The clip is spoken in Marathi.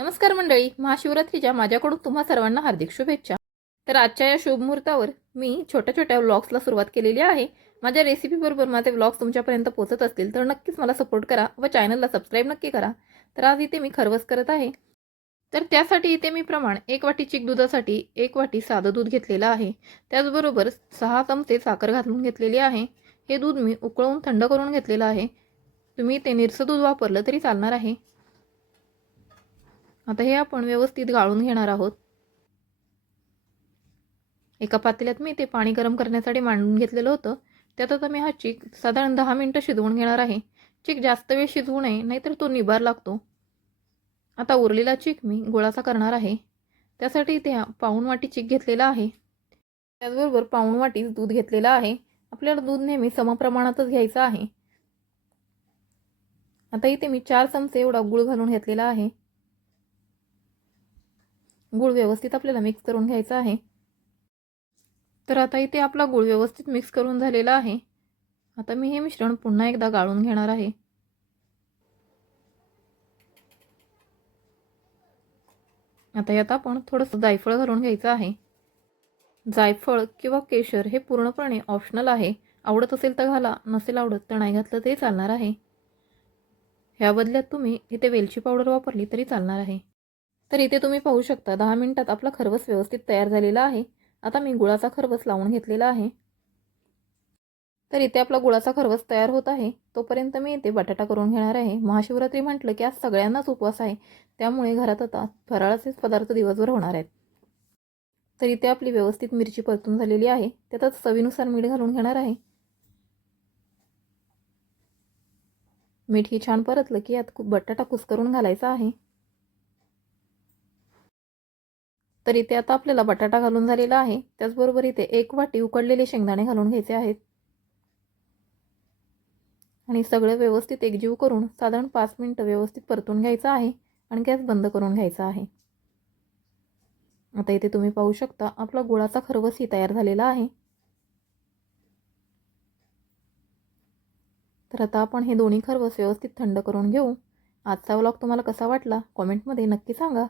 नमस्कार मंडळी, महाशिवरात्रीच्या माझ्याकडून तुम्हा सर्वांना हार्दिक शुभेच्छा। तर आजच्या या शुभ मुहूर्तावर मी छोट्या छोट्या व्लॉग्सला सुरुवात केलेली आहे। माझ्या रेसिपी बरोबर माझे व्लॉग्स तुमच्यापर्यंत पोहोचत असतील तर नक्कीच मला सपोर्ट करा व चॅनलला सबस्क्राइब नक्की करा। तर आज इथे मी खरवस करत आहे। तर त्यासाठी इथे मी प्रमाण 1 वाटी चिक दुधासाठी 1 वाटी साधं दूध घेतलेलं आहे। त्याचबरोबर 6 चमचे साखर घालून घेतलेली आहे। हे दूध मी उकळवून थंड करून घेतलेलं आहे। तुम्ही ते निरसं दूध वापरलं तरी चालणार आहे। आता हे आपण व्यवस्थित गाळून घेणार आहोत। एका पातेल्यात मी ते पाणी गरम करण्यासाठी मांडून घेतलेलं होतं। त्यात आता मी हा चिक साधारण 10 मिनिटं शिजवून घेणार आहे। चिक जास्त वेळ शिजवू नये, नाहीतर तो निबार लागतो। आता उरलेला चिक मी गुळाचा करणार आहे। त्यासाठी इथे पाऊण वाटी चिक घेतलेला आहे। त्याचबरोबर पाऊण वाटी दूध घेतलेलं आहे। आपल्याला दूध नेहमी समप्रमाणातच घ्यायचं आहे। आता इथे मी 4 चमचे एवढा गूळ घालून घेतलेला आहे। गूळ व्यवस्थित आपल्याला मिक्स करून घ्यायचा आहे। तर आता इथे आपला गूळ व्यवस्थित मिक्स करून झालेला आहे। आता मी हे मिश्रण पुन्हा एकदा गाळून घेणार आहे। आता यात आपण थोडंसं जायफळ घालून घ्यायचं आहे। जायफळ किंवा केशर हे पूर्णपणे ऑप्शनल आहे। आवडत असेल तर घाला, नसेल आवडत तर नाही घातलं तरी चालणार आहे। ह्या बदल्यात तुम्ही इथे वेलची पावडर वापरली तरी चालणार आहे। तर इथे तुम्ही पाहू शकता 10 मिनिटात आपला खरवस व्यवस्थित तयार झालेला आहे। आता मी गुळाचा खरवस लावून घेतलेला आहे। तर इथे आपला गुळाचा खरवस तयार होत आहे। तोपर्यंत मी इथे बटाटा करून घेणार आहे। महाशिवरात्री म्हटलं की आज सगळ्यांनाच उपवास आहे, त्यामुळे घरात आता फराळाचेच पदार्थ दिवसभर होणार आहेत। तर इथे आपली व्यवस्थित मिरची परतून झालेली आहे। त्यातच चवीनुसार मीठ घालून घेणार आहे। मीठ ही छान परतलं की यात बटाटा कुस्करून घालायचा आहे। तर इथे आता आपल्याला बटाटा घालून झालेला आहे। त्याचबरोबर इथे 1 वाटी उकडलेले शेंगदाणे घालून घ्यायचे आहेत आणि सगळं व्यवस्थित एकजीव करून साधारण 5 मिनिटं व्यवस्थित परतून घ्यायचं आहे आणि गॅस बंद करून घ्यायचा आहे। आता इथे तुम्ही पाहू शकता आपला गुळाचा खरवसही तयार झालेला आहे। तर आता आपण हे दोन्ही खरवस व्यवस्थित थंड करून घेऊ। आजचा व्लॉग तुम्हाला कसा वाटला कमेंटमध्ये नक्की सांगा।